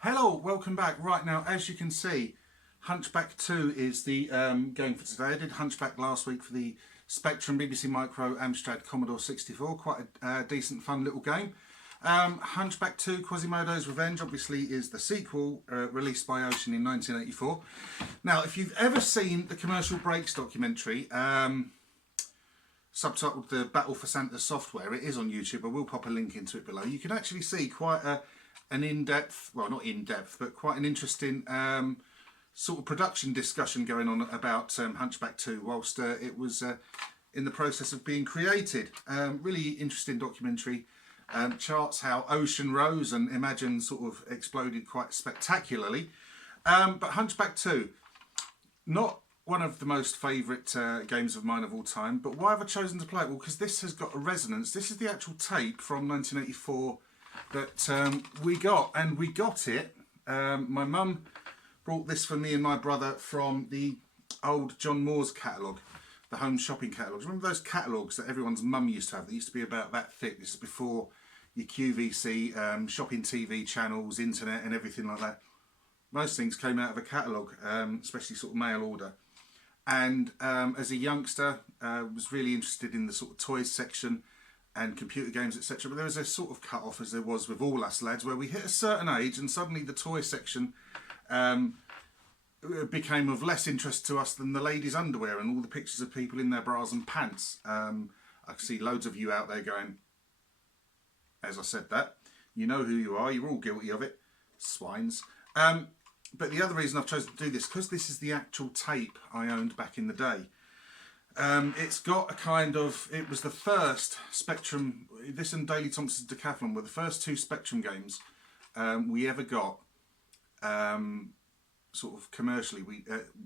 Hello, welcome back. Right now, as you can see, Hunchback 2 is the game for today. I did Hunchback last week for the Spectrum, BBC Micro, Amstrad, Commodore 64. Quite a decent, fun little game. Hunchback 2, Quasimodo's Revenge, obviously is the sequel released by Ocean in 1984. Now, if you've ever seen the Commercial Breaks documentary, subtitled The Battle for Santa Software, it is on YouTube. I will pop a link into it below. You can actually see quite an in-depth, well, not in-depth, but quite an interesting sort of production discussion going on about Hunchback 2 whilst it was in the process of being created. Really interesting documentary. Charts how Ocean rose and Imagine sort of exploded quite spectacularly. But Hunchback 2, not one of the most favourite games of mine of all time, but why have I chosen to play it? Well, because this has got a resonance. This is the actual tape from 1984 that we got, and we got it. My mum brought this for me and my brother from the old John Moore's catalogue, the home shopping catalogues. Remember those catalogues that everyone's mum used to have? They used to be about that thick. This is before your QVC, shopping TV channels, internet and everything like that. Most things came out of a catalogue, especially sort of mail order. And as a youngster, was really interested in the sort of toys section and computer games, etc. But there was a sort of cut off, as there was with all us lads, where we hit a certain age and suddenly the toy section became of less interest to us than the ladies' underwear and all the pictures of people in their bras and pants. I can see loads of you out there going, as I said that, you know who you are, you're all guilty of it, swines. But the other reason I've chosen to do this, because this is the actual tape I owned back in the day. It's got a kind of, it was the first Spectrum, this and Daley Thompson's Decathlon were the first two Spectrum games we ever got, sort of commercially,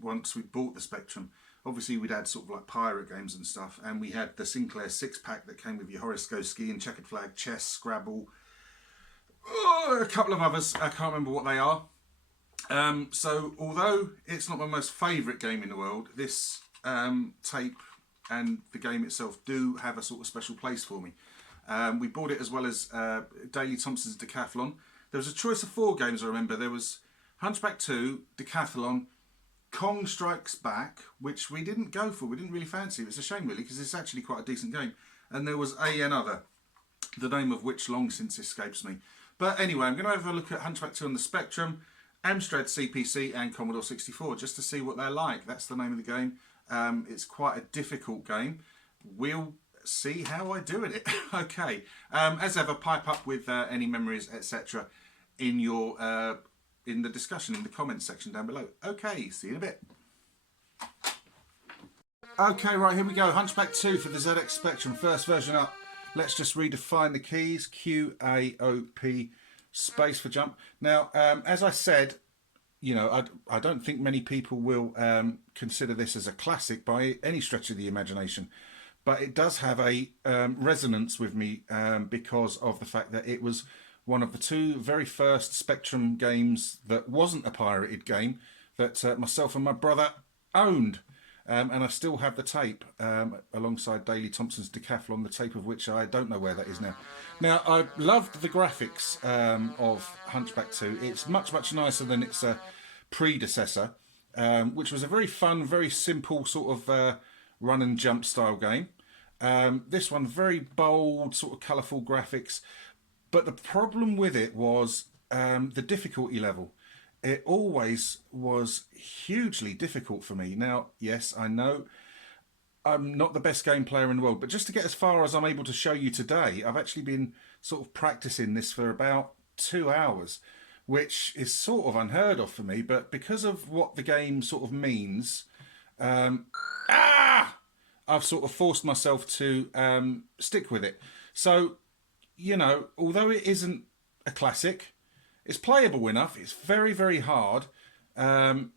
once we bought the Spectrum. Obviously we'd had sort of like pirate games and stuff, and we had the Sinclair 6-pack that came with your Horoscope Ski and Checkered Flag, Chess, Scrabble, a couple of others, I can't remember what they are. So although it's not my most favourite game in the world, this tape and the game itself do have a sort of special place for me. We bought it as well as Daley Thompson's Decathlon. There was a choice of 4 games, I remember. There was Hunchback 2, Decathlon, Kong Strikes Back, which we didn't go for. We didn't really fancy it. It's a shame, really, because it's actually quite a decent game. And there was Another, the name of which long since escapes me. But anyway, I'm going to have a look at Hunchback 2 on the Spectrum, Amstrad CPC and Commodore 64, just to see what they're like. That's the name of the game. It's quite a difficult game. We'll see how I do at it. Okay. As ever, pipe up with any memories, etc. in your in the discussion in the comments section down below. Okay, see you in a bit. Okay, right, here we go. Hunchback 2 for the ZX Spectrum. First version up. Let's just redefine the keys. Q, A, O, P, space for jump. Now, as I said, you know, I don't think many people will consider this as a classic by any stretch of the imagination, but it does have a resonance with me because of the fact that it was one of the 2 very first Spectrum games that wasn't a pirated game that myself and my brother owned. And I still have the tape alongside Daley Thompson's Decathlon, the tape of which I don't know where that is now. Now, I loved the graphics of Hunchback 2. It's much, much nicer than its predecessor, which was a very fun, very simple sort of run and jump style game. This one, very bold, sort of colourful graphics. But the problem with it was the difficulty level. It always was hugely difficult for me. Now, yes, I know I'm not the best game player in the world, but just to get as far as I'm able to show you today, I've actually been sort of practicing this for about 2 hours, which is sort of unheard of for me. But because of what the game sort of means, I've sort of forced myself to stick with it. So, you know, although it isn't a classic, it's playable enough. It's very, very hard, but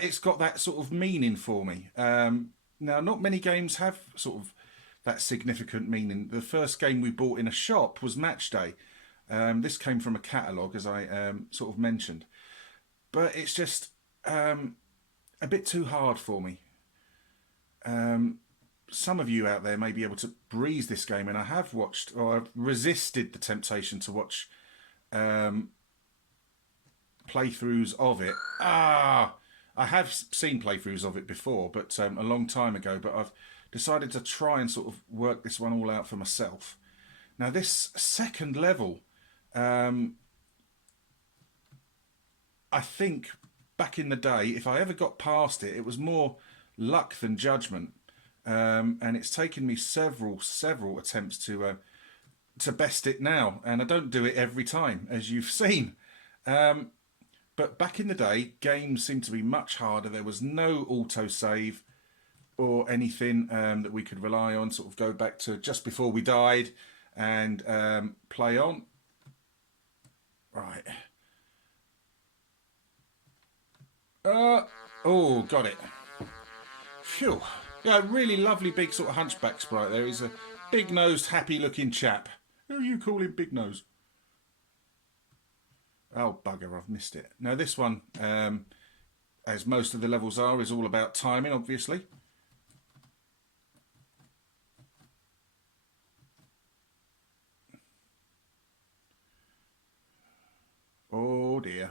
it's got that sort of meaning for me. Now, not many games have sort of that significant meaning. The first game we bought in a shop was Match Day. This came from a catalogue, as I sort of mentioned. But it's just a bit too hard for me. Some of you out there may be able to breeze this game, and I have watched, or I've resisted the temptation to watch playthroughs of it. I have seen playthroughs of it before, but a long time ago. But I've decided to try and sort of work this one all out for myself. Now, this second level, I think back in the day, if I ever got past it, it was more luck than judgment. And it's taken me several attempts to best it now, and I don't do it every time, as you've seen. But back in the day, games seemed to be much harder. There was no autosave or anything that we could rely on, sort of go back to just before we died and play on. Right. Oh, got it. Phew. Yeah, really lovely big sort of hunchback sprite there. He's a big-nosed, happy-looking chap. Who you call him Big Nose? Oh, bugger, I've missed it. Now, this one, as most of the levels are, is all about timing, obviously. Oh, dear.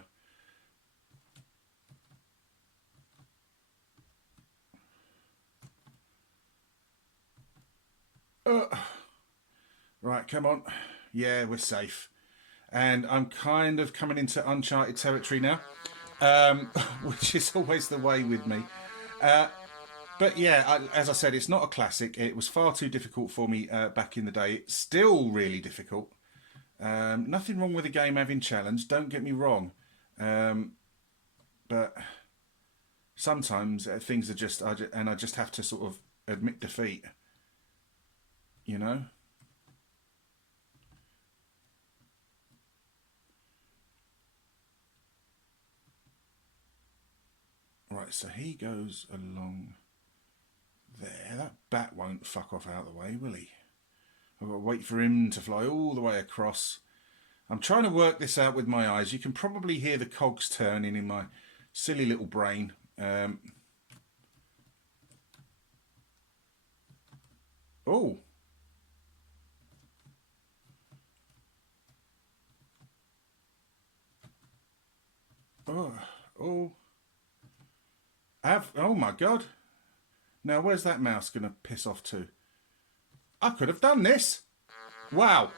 Right, come on. Yeah, we're safe. And I'm kind of coming into uncharted territory now, which is always the way with me. But yeah, as I said, it's not a classic. It was far too difficult for me back in the day. It's still really difficult. Nothing wrong with the game having challenge, don't get me wrong. But sometimes things are just, and I just have to sort of admit defeat, you know? Right, so he goes along there. That bat won't fuck off out of the way, will he? I've got to wait for him to fly all the way across. I'm trying to work this out with my eyes. You can probably hear the cogs turning in my silly little brain. Oh. Oh. Oh my God. Now, where's that mouse going to piss off to? I could have done this. Wow.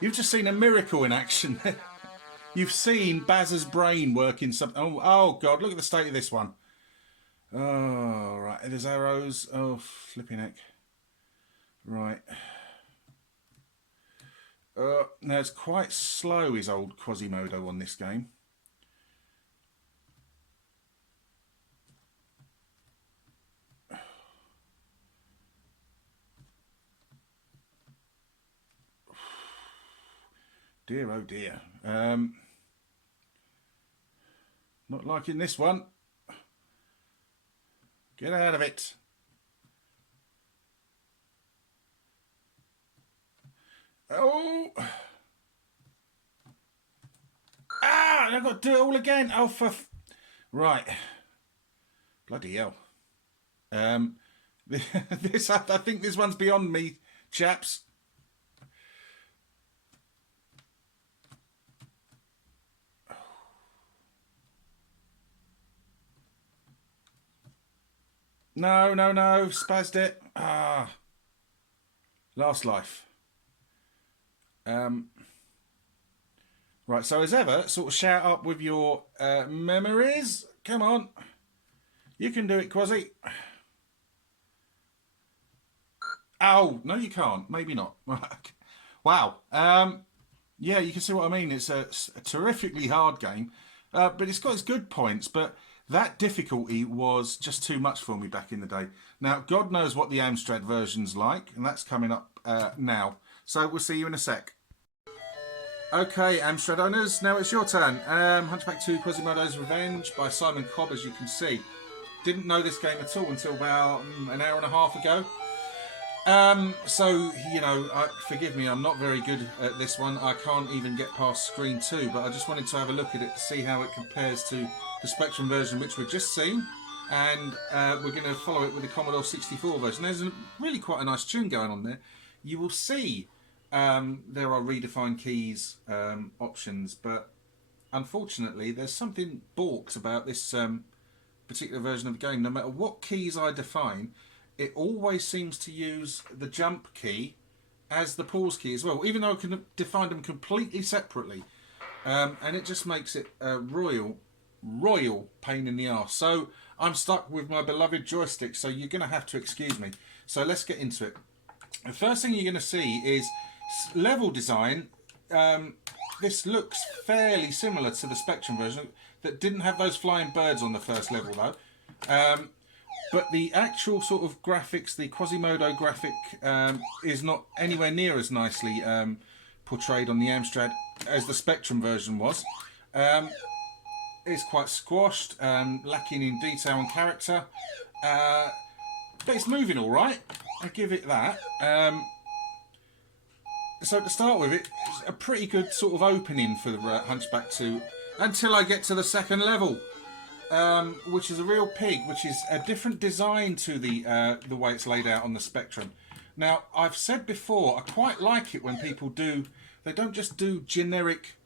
You've just seen a miracle in action. You've seen Baz's brain working something. Oh, God, look at the state of this one. Oh, right. There's arrows. Oh, flipping heck. Right. Now, it's quite slow, his old Quasimodo on this game. Dear, oh dear. Not liking this one. Get out of it. Oh. I've got to do it all again. Oh, right. Bloody hell. I think this one's beyond me, chaps. No, spazzed it. Last life. Right, so as ever, sort of shout up with your memories. Come on. You can do it, Quasi. Oh, no you can't. Maybe not. Wow. Yeah, you can see what I mean. It's a terrifically hard game. But it's got its good points, but that difficulty was just too much for me back in the day. Now, God knows what the Amstrad version's like, and that's coming up now. So we'll see you in a sec. Okay, Amstrad owners, now it's your turn. Hunchback 2 Quasimodo's Revenge by Simon Cobb, as you can see. Didn't know this game at all until about an hour and a half ago. So, you know, forgive me, I'm not very good at this one. I can't even get past screen 2, but I just wanted to have a look at it to see how it compares to the Spectrum version, which we've just seen. And we're going to follow it with the Commodore 64 version. There's really quite a nice tune going on there. You will see there are redefined keys options, but unfortunately, there's something balks about this particular version of the game. No matter what keys I define, it always seems to use the jump key as the pause key as well, even though I can define them completely separately. And it just makes it a royal pain in the arse. So I'm stuck with my beloved joystick, so you're going to have to excuse me. So let's get into it. The first thing you're going to see is level design. This looks fairly similar to the Spectrum version that didn't have those flying birds on the first level though. But the actual sort of graphics, the Quasimodo graphic, is not anywhere near as nicely portrayed on the Amstrad as the Spectrum version was. It's quite squashed, lacking in detail and character, but it's moving all right. I give it that. So to start with, it's a pretty good sort of opening for the Hunchback 2 until I get to the second level, which is a real pig, which is a different design to the way it's laid out on the Spectrum. Now, I've said before, I quite like it when people do. They don't just do generic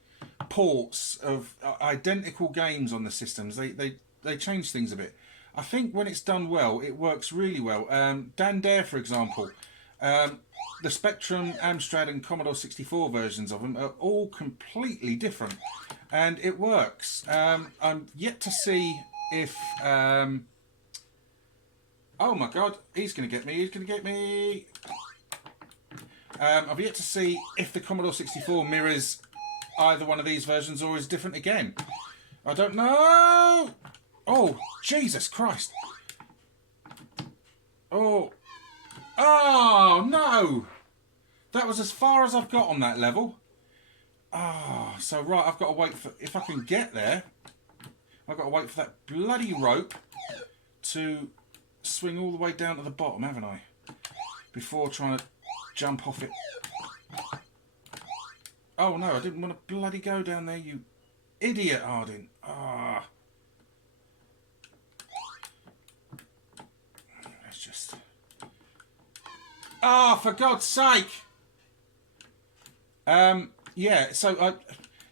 ports of identical games on the systems. They change things a bit. I think when it's done well, it works really well. Dan Dare, for example, the Spectrum, Amstrad and Commodore 64 versions of them are all completely different, and it works. I'm yet to see if... oh my god, he's going to get me, he's going to get me! I've yet to see if the Commodore 64 mirrors either one of these versions or is different again. I don't know! Oh, Jesus Christ! Oh! Oh, no! That was as far as I've got on that level. Ah, oh, so right, I've got to wait for... If I can get there, I've got to wait for that bloody rope to swing all the way down to the bottom, haven't I? Before trying to jump off it. Oh, no, I didn't want to bloody go down there, you idiot, Hardin. Ah. Let's just... Ah, for God's sake! Yeah, so I,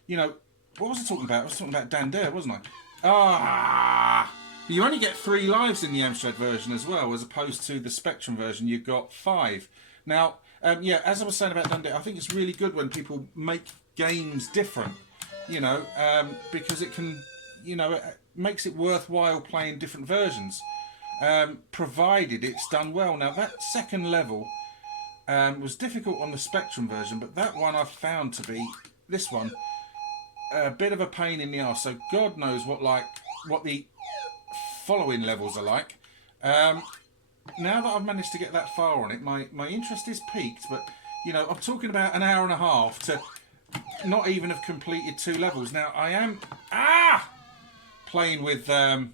you know, what was I talking about? I was talking about Dan Dare, wasn't I? Ah, you only get 3 lives in the Amstrad version as well, as opposed to the Spectrum version. You've got 5. Now, yeah, as I was saying about Dan Dare, I think it's really good when people make games different, you know, because it can, you know, it makes it worthwhile playing different versions, provided it's done well. Now, that second level was difficult on the Spectrum version, but that one I've found to be, this one, a bit of a pain in the arse. So God knows what the following levels are like. Now that I've managed to get that far on it, my interest is piqued, but, you know, I'm talking about an hour and a half to not even have completed 2 levels. Now, I am playing with a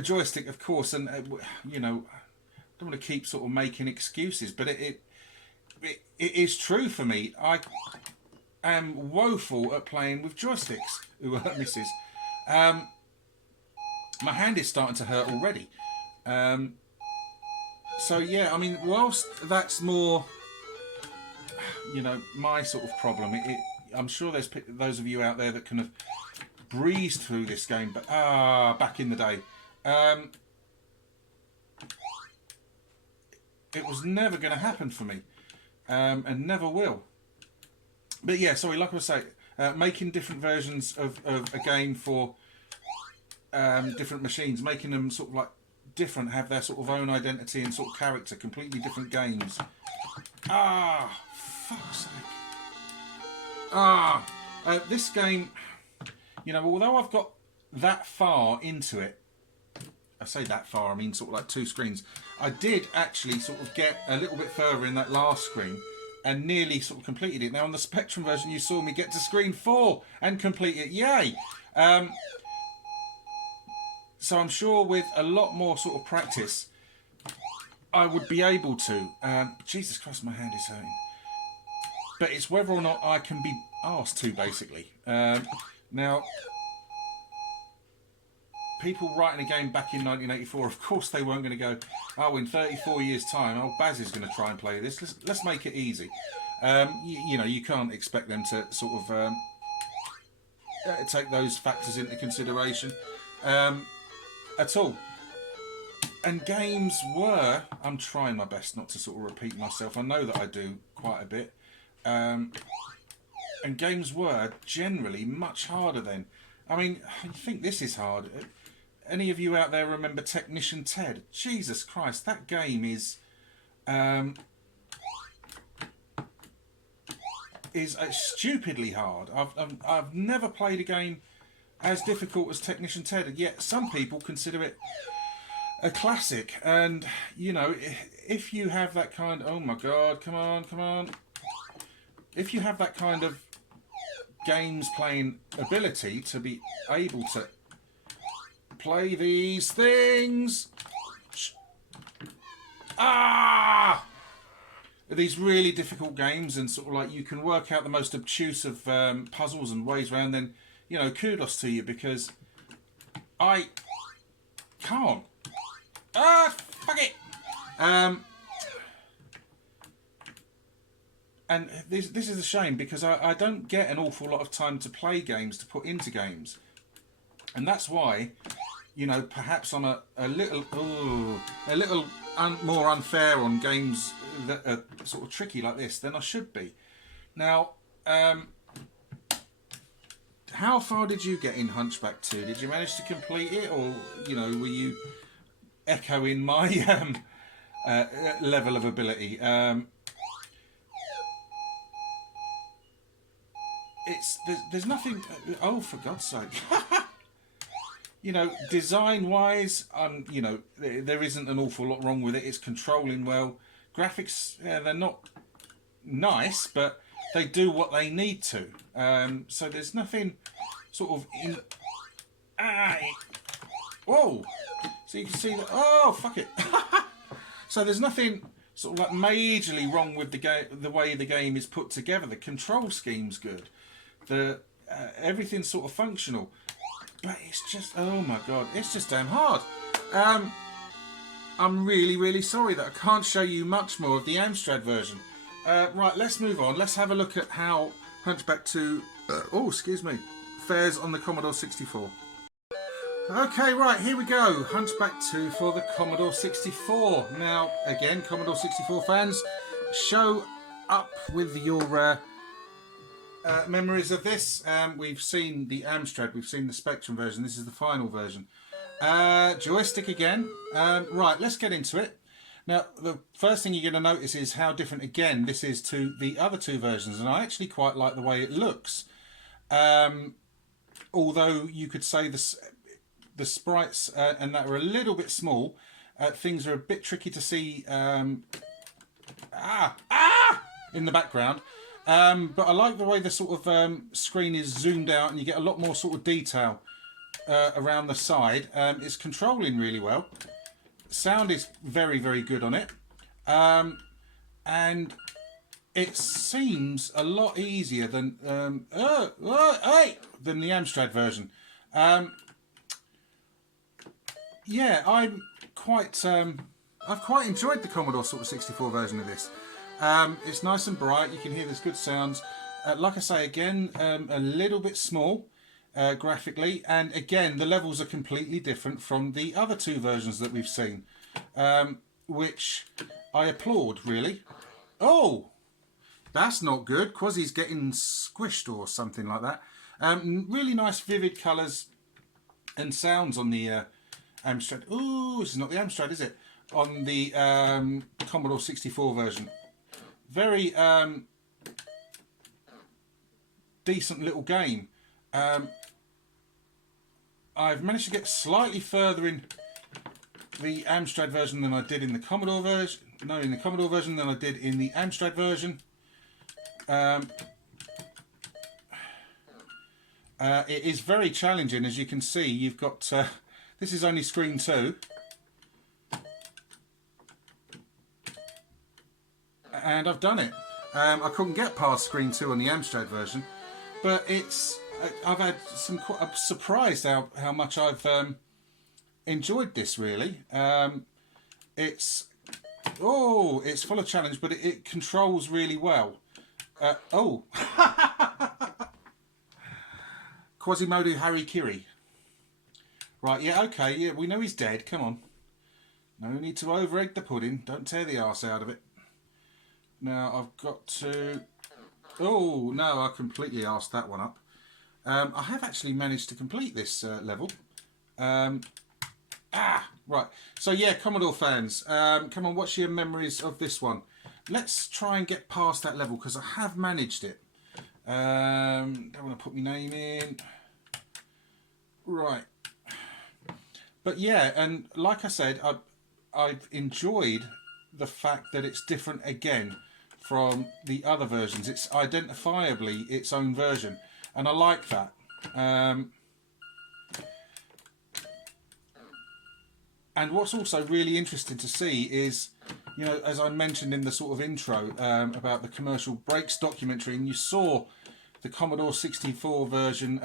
joystick, of course, and, you know, I don't want to keep sort of making excuses, but it is true for me. I am woeful at playing with joysticks. Ooh, misses. My hand is starting to hurt already. So yeah, I mean, whilst that's more, you know, my sort of problem, I'm sure there's those of you out there that kind of breezed through this game, but back in the day. It was never going to happen for me, and never will. But yeah, sorry, like I was saying, making different versions of a game for different machines, making them sort of like different, have their sort of own identity and sort of character, completely different games. Fuck's sake. This game, you know, although I've got that far into it, I say that far, I mean sort of like 2 screens. I did actually sort of get a little bit further in that last screen and nearly sort of completed it. Now on the Spectrum version you saw me get to screen 4 and complete it. Yay! So I'm sure with a lot more sort of practice I would be able to. Jesus Christ, my hand is hurting. But it's whether or not I can be asked to, basically. Now, people writing a game back in 1984, of course they weren't going to go, oh, in 34 years' time, old Baz is going to try and play this. Let's make it easy. You know, you can't expect them to sort of take those factors into consideration at all. And games were, I'm trying my best not to sort of repeat myself, I know that I do quite a bit, and games were generally much harder then. I mean, you think this is hard. Any of you out there remember Technician Ted? Jesus Christ, that game is stupidly hard. I've never played a game as difficult as Technician Ted, and yet some people consider it a classic. And you know, if you have that kind, oh my god, come on, if you have that kind of games playing ability to be able to play these things, these really difficult games, and sort of like you can work out the most obtuse of puzzles and ways around, then you know, kudos to you, because I can't. Fuck it. And this is a shame, because I don't get an awful lot of time to play games, to put into games, and that's why, you know, perhaps I'm a little more unfair on games that are sort of tricky like this than I should be. Now, how far did you get in Hunchback 2? Did you manage to complete it, or you know, were you echoing my level of ability? There's nothing. Oh, for God's sake! You know, design-wise, you know, there isn't an awful lot wrong with it. It's controlling well. Graphics, they're not nice, but they do what they need to. So there's nothing sort of in. Whoa! So you can see that. Oh, fuck it! So there's nothing sort of like majorly wrong with the way the game is put together. The control scheme's good. Everything's sort of functional, but it's just, oh my god, it's just damn hard. I'm really sorry that I can't show you much more of the Amstrad version. Right, let's move on. Let's have a look at how Hunchback 2 fares on the Commodore 64. Okay, right, here we go. Hunchback 2 for the Commodore 64. Now, again, Commodore 64 fans, show up with your memories of this. We've seen the Amstrad, we've seen the Spectrum version. This is the final version. Joystick again. Right, let's get into it. Now, the first thing you're going to notice is how different, again, this is to the other two versions, and I actually quite like the way it looks. Although you could say the sprites and that are a little bit small, things are a bit tricky to see in the background. But I like the way the sort of screen is zoomed out, and you get a lot more sort of detail around the side. It's controlling really well. Sound is very good on it, and it seems a lot easier than the Amstrad version. Yeah, I've quite enjoyed the Commodore sort of 64 version of this. It's nice and bright. You can hear there's good sounds. Like I say, again, a little bit small graphically, and again, the levels are completely different from the other two versions that we've seen, which I applaud, really. Oh, that's not good. Quasi's getting squished or something like that. Really nice, vivid colours and sounds on the Amstrad. Ooh, this is not the Amstrad, is it? On the Commodore 64 version. Very decent little game. I've managed to get slightly further in the Amstrad version than I did in the Commodore version. No, in the Commodore version than I did in the Amstrad version. It is very challenging, as you can see. You've got this is only screen 2. And I've done it. I couldn't get past screen 2 on the Amstrad version, but I've had some. I'm surprised how much I've enjoyed this. Really, it's full of challenge, but it controls really well. Quasimodo Harikiri. Right, yeah, okay, yeah, we know he's dead. Come on. No need to over-egg the pudding. Don't tear the arse out of it. Now, I've got to... Oh, no, I completely arsed that one up. I have actually managed to complete this level. Right. So, yeah, Commodore fans, come on, what's your memories of this one? Let's try and get past that level, because I have managed it. Don't want to put my name in. Right. But yeah, and like I said, I've enjoyed the fact that it's different again from the other versions. It's identifiably its own version, and I like that. And what's also really interesting to see is, you know, as I mentioned in the sort of intro about the commercial breaks documentary, and you saw the Commodore 64 version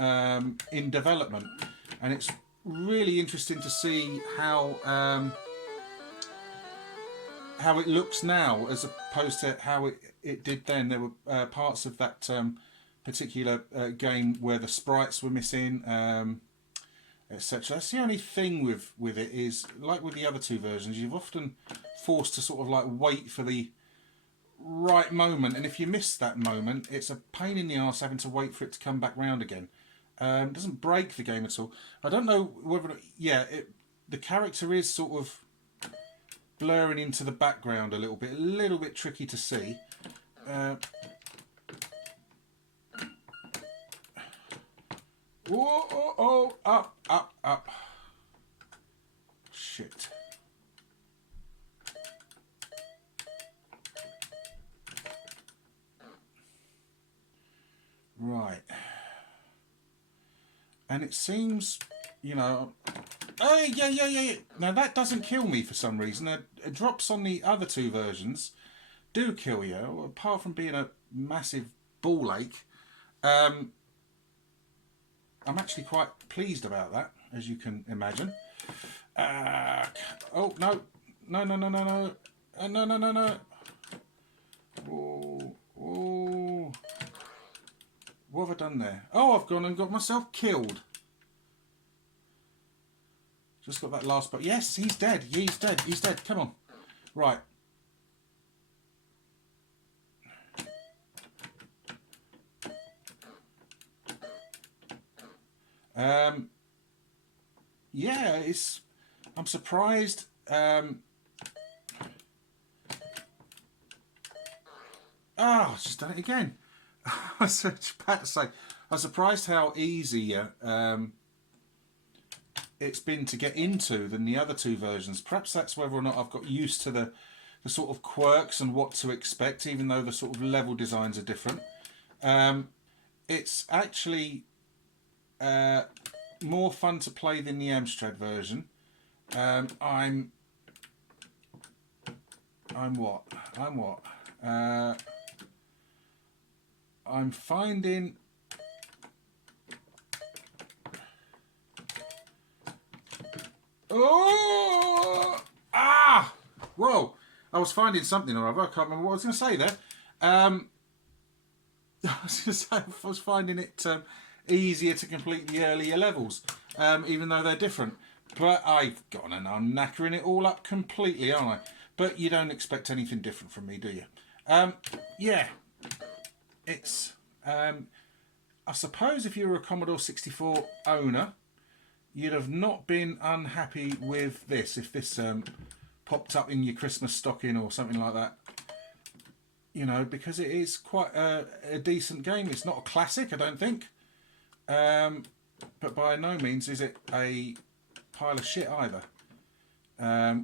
in development, and it's really interesting to see how it looks now as opposed to how it did then. There were parts of that particular game where the sprites were missing, etc. That's the only thing with it is, like with the other two versions, you've often forced to sort of like wait for the right moment, and if you miss that moment, it's a pain in the arse having to wait for it to come back round again. It doesn't break the game at all. I don't know whether... Yeah, the character is sort of blurring into the background a little bit tricky to see. Up. Shit. Right. And it seems, you know... Oh, yeah. Now, that doesn't kill me for some reason. Drops on the other two versions do kill you, apart from being a massive ball ache. I'm actually quite pleased about that, as you can imagine. Oh, no. No. Oh. What have I done there? Oh, I've gone and got myself killed. Just got that last, but yes, he's dead. He's dead. Come on. Right. Yeah, I'm surprised. I've just done it again. I was about to say, I was surprised how easy it's been to get into than the other two versions. Perhaps that's whether or not I've got used to the sort of quirks and what to expect, even though the sort of level designs are different. It's actually more fun to play than the Amstrad version. I'm what? I'm finding... Oh! Ah! Whoa! I was finding something or other. I can't remember what I was going to say there. I was finding it easier to complete the earlier levels, even though they're different. But I've gone and I'm knackering it all up completely, aren't I? But you don't expect anything different from me, do you? Yeah. It's... I suppose if you were a Commodore 64 owner, you'd have not been unhappy with this if this popped up in your Christmas stocking or something like that. You know, because it is quite a decent game. It's not a classic, I don't think. But by no means is it a pile of shit either.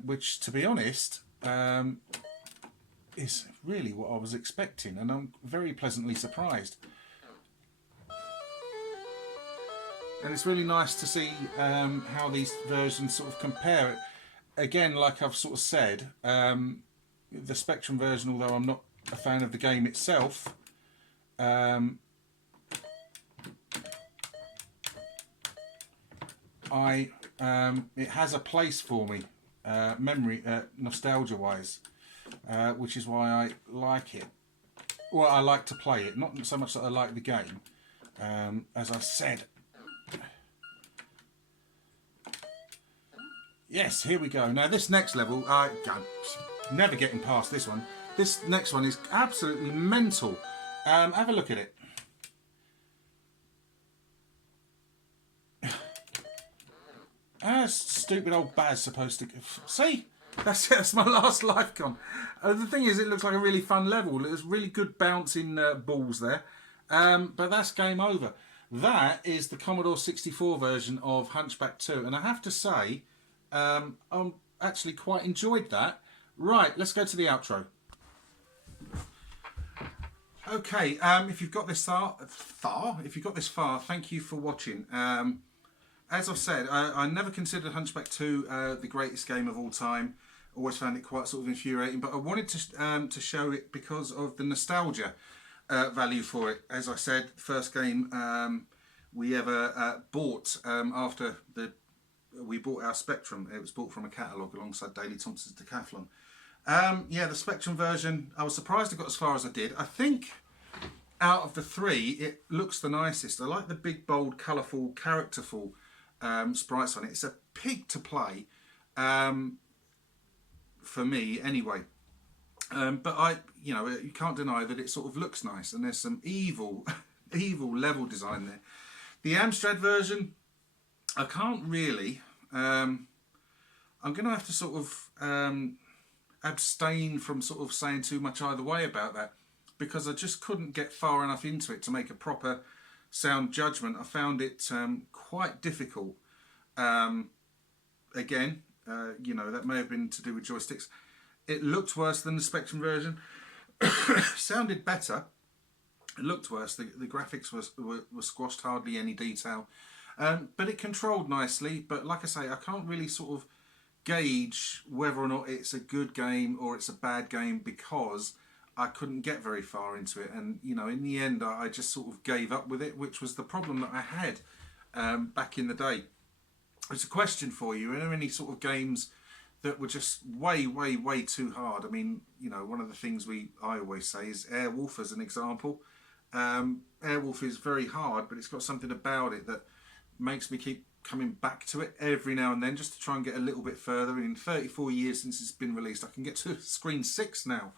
Which, to be honest, is really what I was expecting. And I'm very pleasantly surprised. And it's really nice to see how these versions sort of compare. Again, like I've sort of said, the Spectrum version, although I'm not a fan of the game itself, it has a place for me, nostalgia-wise, which is why I like it. Well, I like to play it, not so much that I like the game. As I said Yes, here we go. Now this next level, I'm never getting past this one. This next one is absolutely mental. Have a look at it. Stupid old Baz supposed to... See? That's it, that's my last life gone. The thing is, it looks like a really fun level. There's really good bouncing balls there. But that's game over. That is the Commodore 64 version of Hunchback 2. And I have to say, I actually quite enjoyed that. Right, let's go to the outro. Okay, if you've got this far, thank you for watching. As I've said, I never considered Hunchback 2 the greatest game of all time. Always found it quite sort of infuriating, but I wanted to show it because of the nostalgia value for it. As I said, first game we ever bought after we bought our Spectrum. It was bought from a catalogue alongside Daley Thompson's Decathlon. Yeah, the Spectrum version, I was surprised I got as far as I did. I think out of the three, it looks the nicest. I like the big, bold, colourful, characterful sprites on it. It's a pig to play, for me anyway. But you can't deny that it sort of looks nice, and there's some evil, evil level design there. The Amstrad version, I can't really. I'm going to have to sort of abstain from sort of saying too much either way about that, because I just couldn't get far enough into it to make a proper sound judgment. I found it quite difficult. Again, that may have been to do with joysticks. It looked worse than the Spectrum version. Sounded better. It looked worse. The graphics were squashed, hardly any detail. But it controlled nicely. But like I say, I can't really sort of gauge whether or not it's a good game or it's a bad game, because I couldn't get very far into it. And, in the end, I just sort of gave up with it, which was the problem that I had back in the day. It's a question for you. Are there any sort of games that were just way, way, way too hard? I mean, one of the things I always say is Airwolf as an example. Airwolf is very hard, but it's got something about it that makes me keep coming back to it every now and then, just to try and get a little bit further. And in 34 years since it's been released, I can get to screen 6 now.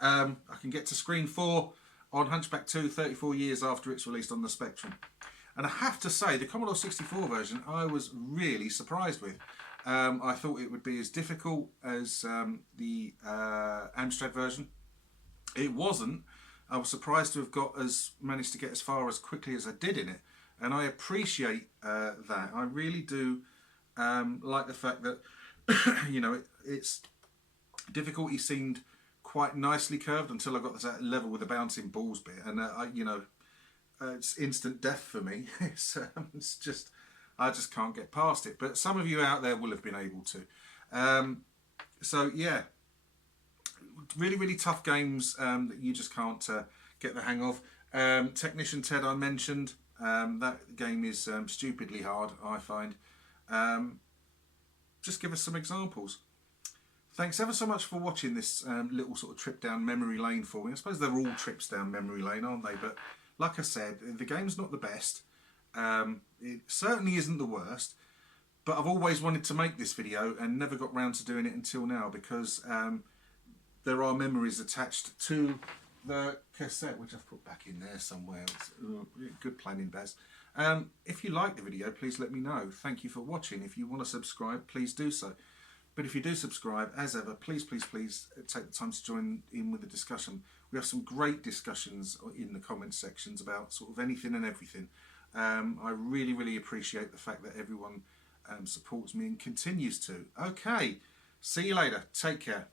I can get to screen 4 on Hunchback 2 34 years after it's released on the Spectrum. And I have to say, the Commodore 64 version, I was really surprised with. I thought it would be as difficult as the Amstrad version. It wasn't. I was surprised to have managed to get as far as quickly as I did in it. And I appreciate that. I really do like the fact that, its difficulty seemed quite nicely curved until I got to that level with the bouncing balls bit. And, it's instant death for me. It's just, I just can't get past it. But some of you out there will have been able to. So, yeah. Really, really tough games that you just can't get the hang of. Technician Ted I mentioned. That game is stupidly hard, I find. Just give us some examples. Thanks ever so much for watching this little sort of trip down memory lane for me. I suppose they're all trips down memory lane, aren't they? But like I said, the game's not the best. It certainly isn't the worst. But I've always wanted to make this video and never got round to doing it until now, because there are memories attached to the cassette, which I've put back in there somewhere. Good planning, Baz. If you like the video, please let me know. Thank you for watching. If you want to subscribe, please do so. But if you do subscribe, as ever, please, please, please take the time to join in with the discussion. We have some great discussions in the comments sections about sort of anything and everything. I really, really appreciate the fact that everyone supports me and continues to. Okay, see you later. Take care.